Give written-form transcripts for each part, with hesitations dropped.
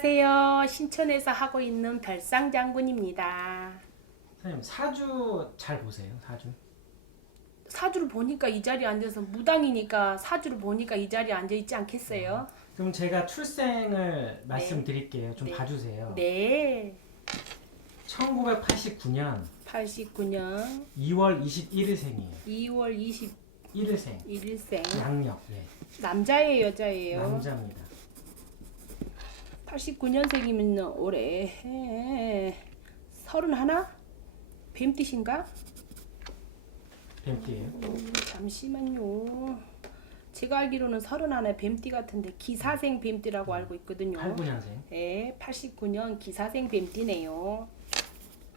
안녕하세요. 신천에서 하고 있는 별상장군입니다. 선생님 사주 잘 보세요. 사주. 사주를 보니까 이 자리에 앉아서 무당이니까 사주를 보니까 이 자리에 앉아 있지 않겠어요? 그럼 제가 출생을 네. 말씀드릴게요. 좀 네. 봐주세요. 네. 1989년 89년 2월 21일생이에요. 2월 1일생. 21일생. 양력. 네. 남자예요, 여자예요? 남자입니다. 89년생이면 올해 31? 뱀띠신가? 뱀띠예요. 잠시만요. 제가 알기로는 31에 뱀띠 같은데 기사생 뱀띠라고 알고 있거든요. 89년생. 네, 89년 기사생 뱀띠네요.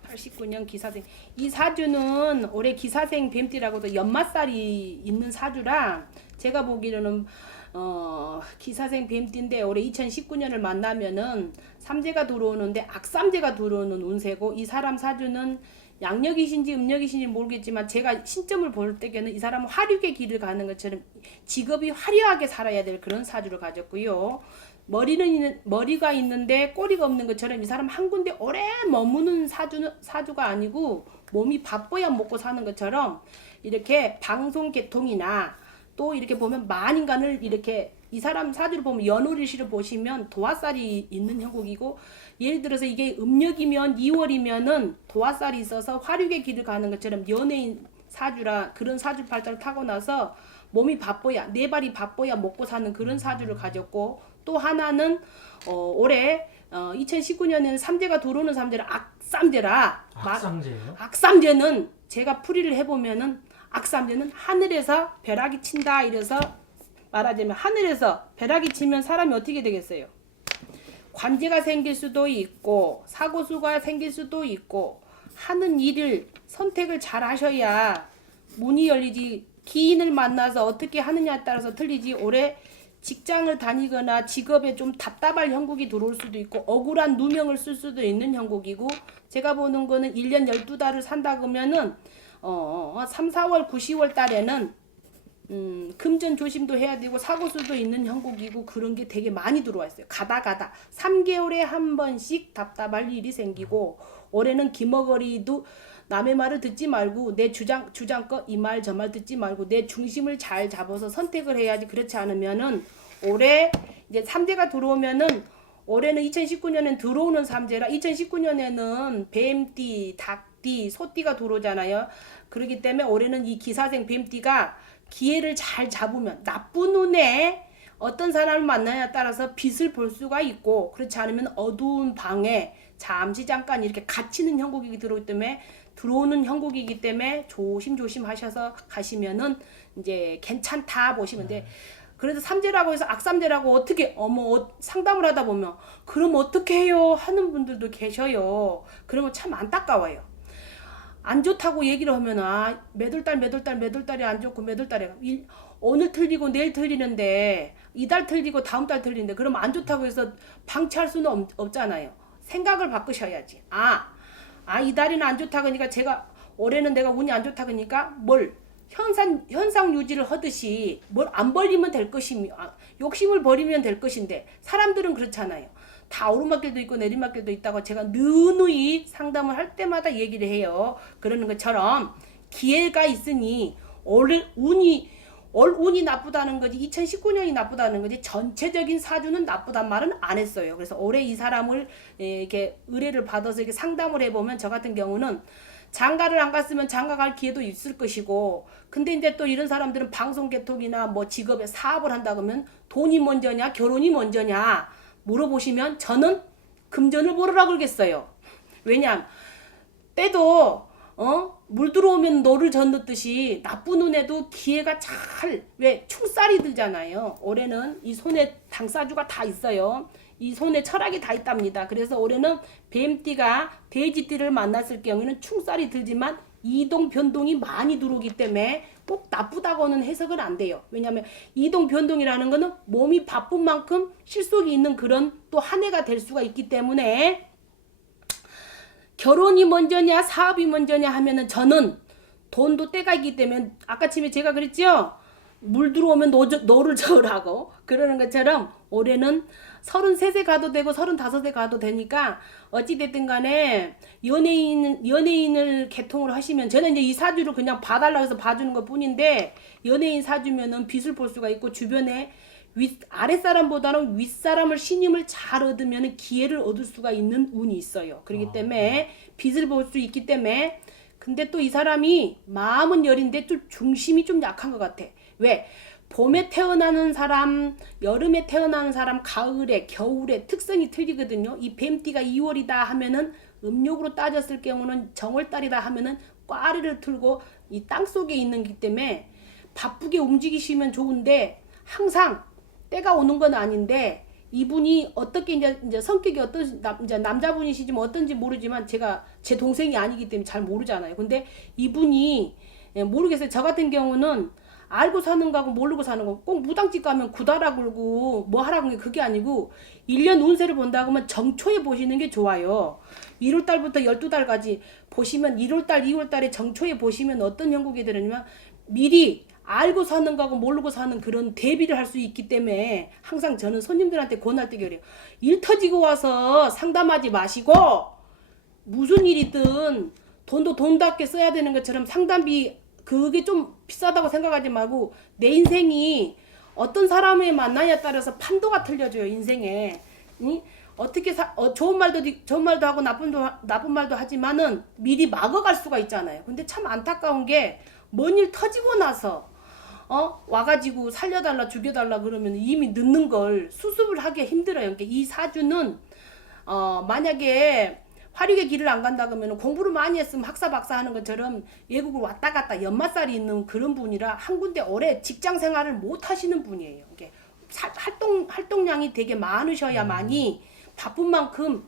89년 기사생. 이 사주는 올해 기사생 뱀띠라고도 연마살이 있는 사주라 제가 보기로는 기사생 뱀띠인데 올해 2019년을 만나면은 삼재가 들어오는데 악삼재가 들어오는 운세고 이 사람 사주는 양력이신지 음력이신지 모르겠지만 제가 신점을 볼 때에는 이 사람은 화류의 길을 가는 것처럼 직업이 화려하게 살아야 될 그런 사주를 가졌고요. 머리가 있는데 꼬리가 없는 것처럼 이 사람 한 군데 오래 머무는 사주가 아니고 몸이 바빠야 먹고 사는 것처럼 이렇게 방송 계통이나 또 이렇게 보면 만인간을 이렇게 이 사람 사주를 보면 연월일시를 보시면 도화살이 있는 형국이고 예를 들어서 이게 음력이면 2월이면은 도화살이 있어서 화류의 길을 가는 것처럼 연예인 사주라 그런 사주 팔자를 타고 나서 몸이 바빠야 네 발이 바빠야 먹고 사는 그런 사주를 가졌고 또 하나는 올해 2019년에는 삼재가 들어오는 삼재라 악삼재라 악삼재예요? 악삼재는 제가 풀이를 해보면은 악삼재는 하늘에서 벼락이 친다 이래서 말하자면 하늘에서 벼락이 치면 사람이 어떻게 되겠어요? 관제가 생길 수도 있고 사고수가 생길 수도 있고 하는 일을 선택을 잘 하셔야 문이 열리지 기인을 만나서 어떻게 하느냐에 따라서 틀리지 올해 직장을 다니거나 직업에 좀 답답할 형국이 들어올 수도 있고 억울한 누명을 쓸 수도 있는 형국이고 제가 보는 거는 1년 12달을 산다 그러면은 3, 4월, 9, 10월 달에는 금전 조심도 해야 되고 사고수도 있는 형국이고 그런 게 되게 많이 들어와 있어요. 가다 3개월에 한 번씩 답답할 일이 생기고 올해는 기머거리도 남의 말을 듣지 말고 내 주장껏 이 말 저 말 듣지 말고 내 중심을 잘 잡아서 선택을 해야지. 그렇지 않으면은 올해 이제 삼재가 들어오면은 올해는 2019년엔 들어오는 삼재라 2019년에는 뱀띠, 닭띠, 소띠가 들어오잖아요. 그렇기 때문에 올해는 이 기사생 뱀띠가 기회를 잘 잡으면 나쁜 운에 어떤 사람을 만나냐에 따라서 빛을 볼 수가 있고 그렇지 않으면 어두운 방에 잠깐 이렇게 갇히는 형국이기 들어오는 형국이기 때문에 조심 하셔서 가시면은 이제 괜찮다 보시면 돼. 그래서 삼재라고 해서 악삼재라고 어떻게 상담을 하다 보면 그럼 어떻게 해요 하는 분들도 계셔요. 그러면 참 안타까워요. 안 좋다고 얘기를 하면 매달 달이 안 좋고 매달 달에 오늘 틀리고 내일 틀리는데 이달 틀리고 다음 달 틀리는데 그러면 안 좋다고 해서 방치할 수는 없잖아요. 생각을 바꾸셔야지. 이달에는 안 좋다 그러니까 제가 올해는 내가 운이 안 좋다 그러니까 뭘 현상 유지를 하듯이 뭘 안 벌리면 될 것이며 욕심을 버리면 될 것인데 사람들은 그렇잖아요. 다 오르막길도 있고 내리막길도 있다고 제가 누누이 상담을 할 때마다 얘기를 해요. 그러는 것처럼 기회가 있으니 올 운이 나쁘다는 거지 2019년이 나쁘다는 거지 전체적인 사주는 나쁘단 말은 안 했어요. 그래서 올해 이 사람을 이렇게 의뢰를 받아서 이렇게 상담을 해보면 저 같은 경우는 장가를 안 갔으면 장가 갈 기회도 있을 것이고 근데 이제 또 이런 사람들은 방송 개통이나 뭐 직업에 사업을 한다 그러면 돈이 먼저냐 결혼이 먼저냐 물어보시면 저는 금전을 보르라 그러겠어요. 왜냐하면 때도 물 들어오면 노를 젓듯이 나쁜 눈에도 기회가 왜 충살이 들잖아요. 올해는 이 손에 당사주가 다 있어요. 이 손에 철학이 다 있답니다. 그래서 올해는 뱀띠가 돼지띠를 만났을 경우에는 충살이 들지만 이동 변동이 많이 들어오기 때문에 꼭 나쁘다고는 해석은 안 돼요. 왜냐하면 이동 변동이라는 거는 몸이 바쁜 만큼 실속이 있는 그런 또 한 해가 될 수가 있기 때문에 결혼이 먼저냐 사업이 먼저냐 하면은 저는 돈도 때가 있기 때문에 아까쯤에 제가 그랬죠. 물 들어오면 노를 저으라고 그러는 것처럼 올해는 33세 가도 되고 35세 가도 되니까 어찌됐든 간에 연예인을 개통을 하시면 저는 이제 이 사주를 그냥 봐달라고 해서 봐주는 것 뿐인데 연예인 사주면은 빛을 볼 수가 있고 주변에 아랫사람보다는 윗사람을 신임을 잘 얻으면 기회를 얻을 수가 있는 운이 있어요. 그렇기 때문에 빛을 볼 수 있기 때문에 근데 또 이 사람이 마음은 여린데 좀 중심이 좀 약한 것 같아. 왜? 봄에 태어나는 사람, 여름에 태어나는 사람, 가을에, 겨울에 특성이 틀리거든요. 이 뱀띠가 2월이다 하면은 음력으로 따졌을 경우는 정월달이다 하면은 꽈리를 틀고 이 땅속에 있는 기 때문에 바쁘게 움직이시면 좋은데 항상 때가 오는 건 아닌데 이분이 어떻게 이제 성격이 어떤 이제 남자분이시지만 어떤지 모르지만 제가 제 동생이 아니기 때문에 잘 모르잖아요. 근데 이분이 모르겠어요. 저 같은 경우는 알고 사는 거하고 모르고 사는 거 꼭 무당집 가면 구다라 굴고 뭐 하라고 하는 게 그게 아니고 1년 운세를 본다고 하면 정초에 보시는 게 좋아요. 1월달부터 12달까지 보시면 1월달 2월달에 정초에 보시면 어떤 형국이 되느냐면 미리 알고 사는 거하고 모르고 사는 그런 대비를 할 수 있기 때문에 항상 저는 손님들한테 권할 때 그래요. 일 터지고 와서 상담하지 마시고 무슨 일이든 돈도 돈답게 써야 되는 것처럼 상담비 그게 좀 비싸다고 생각하지 말고 내 인생이 어떤 사람을 만나냐에 따라서 판도가 틀려져요. 인생에. 어떻게 좋은 말도 하고 나쁜 말도 하지만은 미리 막아갈 수가 있잖아요. 근데 참 안타까운 게 뭔 일 터지고 나서 와가지고 살려달라 죽여달라 그러면 이미 늦는 걸 수습을 하기 힘들어요. 그러니까 이 사주는 만약에 화력의 길을 안 간다 그러면 공부를 많이 했으면 학사 박사 하는 것처럼 외국을 왔다 갔다 연마살이 있는 그런 분이라 한 군데 오래 직장 생활을 못 하시는 분이에요. 이게 활동량이 되게 많으셔야만이 바쁜 만큼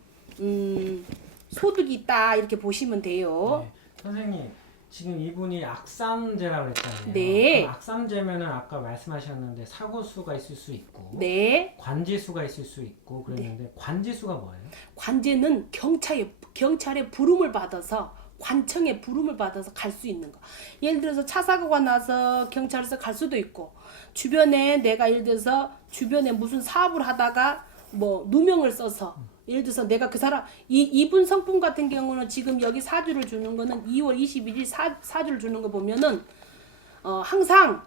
소득이 있다 이렇게 보시면 돼요. 네. 선생님 지금 이분이 악삼재라고 했잖아요. 네. 악삼재면은 아까 말씀하셨는데 사고수가 있을 수 있고 네. 관지수가 있을 수 있고 그랬는데 관지수가 뭐예요? 관제는 경찰의 부름을 받아서 관청의 부름을 받아서 갈 수 있는 거. 예를 들어서 차 사고가 나서 경찰서 갈 수도 있고 주변에 내가 예를 들어서 주변에 무슨 사업을 하다가 뭐 누명을 써서 예를 들어서 내가 그 사람 이분 성품 같은 경우는 지금 여기 사주를 주는 거는 2월 21일 사주를 주는 거 보면은 항상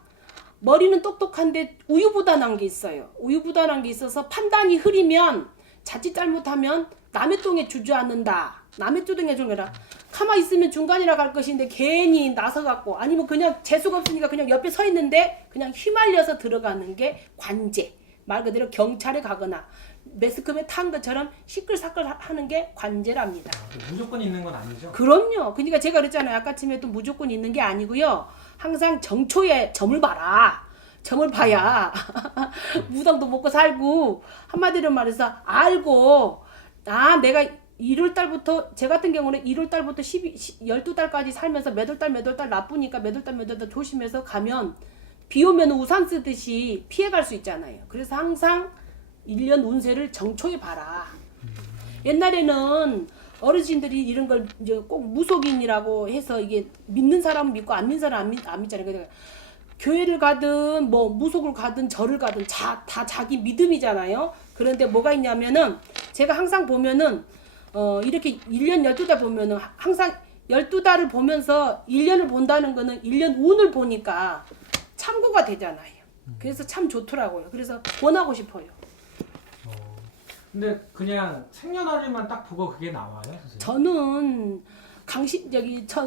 머리는 똑똑한데 우유부단한 게 있어요. 우유부단한 게 있어서 판단이 흐리면 자칫 잘못하면 남의 똥에 주저앉는다. 남의 뚜둥에 주거라. 가만히 있으면 중간이라 갈 것인데 괜히 나서갖고 아니면 그냥 재수가 없으니까 그냥 옆에 서 있는데 그냥 휘말려서 들어가는 게 관제. 말 그대로 경찰에 가거나 매스컴에 탄 것처럼 시끌사끌 하는 게 관제랍니다. 무조건 있는 건 아니죠? 그럼요. 그러니까 제가 그랬잖아요. 아까쯤에도 무조건 있는 게 아니고요. 항상 정초에 점을 봐라. 점을 봐야 무당도 먹고 살고 한마디로 말해서 알고 내가 1월달부터 제 같은 경우는 1월달부터 12달까지 살면서 몇 월 달 나쁘니까 몇 월 달 조심해서 가면 비 오면 우산 쓰듯이 피해갈 수 있잖아요. 그래서 항상 1년 운세를 정초에 봐라. 옛날에는 어르신들이 이런 걸 이제 꼭 무속인이라고 해서 이게 믿는 사람은 믿고 안 믿는 사람은 안 믿잖아요. 그러니까 교회를 가든 뭐 무속을 가든 절을 가든 다 자기 믿음이잖아요. 그런데 뭐가 있냐면은 제가 항상 보면은 이렇게 1년 12달 보면은 항상 12달을 보면서 1년을 본다는 거는 1년 운을 보니까 참고가 되잖아요. 그래서 참 좋더라고요. 그래서 권하고 싶어요. 근데 그냥 생년월일만 딱 보고 그게 나와요, 선생님? 저는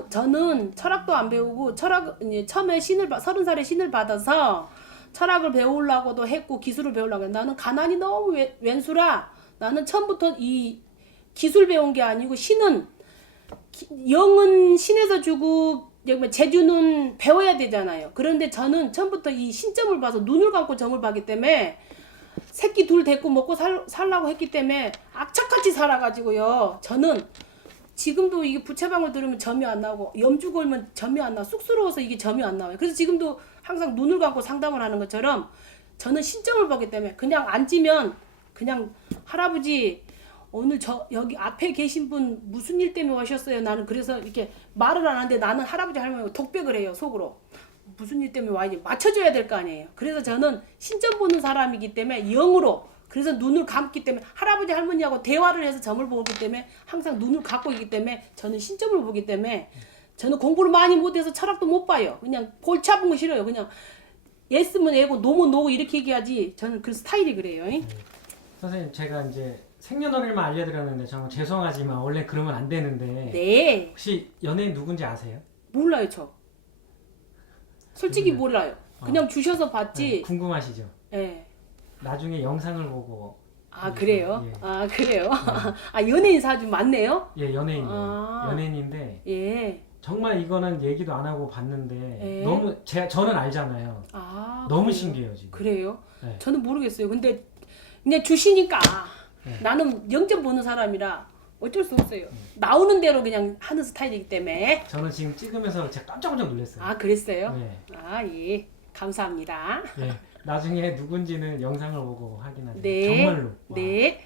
저는 철학도 안 배우고 이제 처음에 30살에 신을 받아서 철학을 배우려고도 했고 기술을 배우려고 했는데 나는 가난이 너무 왼수라 나는 처음부터 이 기술 배운 게 아니고 신은 영은 신에서 주고 재주는 배워야 되잖아요. 그런데 저는 처음부터 이 신점을 봐서 눈을 감고 점을 봤기 때문에 새끼 둘 데리고 먹고 살라고 했기 때문에 악착같이 살아가지고요. 저는 지금도 이게 부채방울 들으면 점이 안 나오고 염주 걸면 점이 안 나와. 쑥스러워서 이게 점이 안 나와요. 그래서 지금도 항상 눈을 감고 상담을 하는 것처럼 저는 신점을 보기 때문에 그냥 앉으면 그냥 할아버지 오늘 여기 앞에 계신 분 무슨 일 때문에 오셨어요? 나는 그래서 이렇게 말을 안 하는데 나는 할아버지 할머니가 독백을 해요. 속으로. 무슨 일 때문에 와야지 맞춰줘야 될 거 아니에요. 그래서 저는 신점 보는 사람이기 때문에 영으로 그래서 눈을 감기 때문에 할아버지 할머니하고 대화를 해서 점을 보기 때문에 항상 눈을 감고 있기 때문에 저는 신점을 보기 때문에 저는 공부를 많이 못해서 철학도 못 봐요. 그냥 골치 아픈 거 싫어요. 그냥 예스면 예고 노면 노고 이렇게 얘기하지. 저는 그 스타일이 그래요. 선생님 제가 이제 생년월일만 알려드렸는데 정말 죄송하지만 원래 그러면 안 되는데 네. 혹시 연예인 누군지 아세요? 몰라요 저. 솔직히 몰라요. 그냥 주셔서 네, 봤지. 궁금하시죠? 예. 나중에 영상을 보고 아 그래요? 예. 아 그래요? 아 연예인 사주 맞네요? 예, 연예인이에요. 아. 연예인인데 예. 정말 이거는 얘기도 안 하고 봤는데 예. 너무 저는 알잖아요. 아 너무 그래요? 신기해요 지금. 그래요? 네. 저는 모르겠어요. 근데 그냥 주시니까 네. 나는 영점 보는 사람이라 어쩔 수 없어요. 나오는 대로 그냥 하는 스타일이기 때문에. 저는 지금 찍으면서 제가 깜짝 놀랐어요. 아 그랬어요? 네. 아 예. 감사합니다. 예. 나중에 누군지는 영상을 보고 확인하세요. 네. 정말로. 와. 네.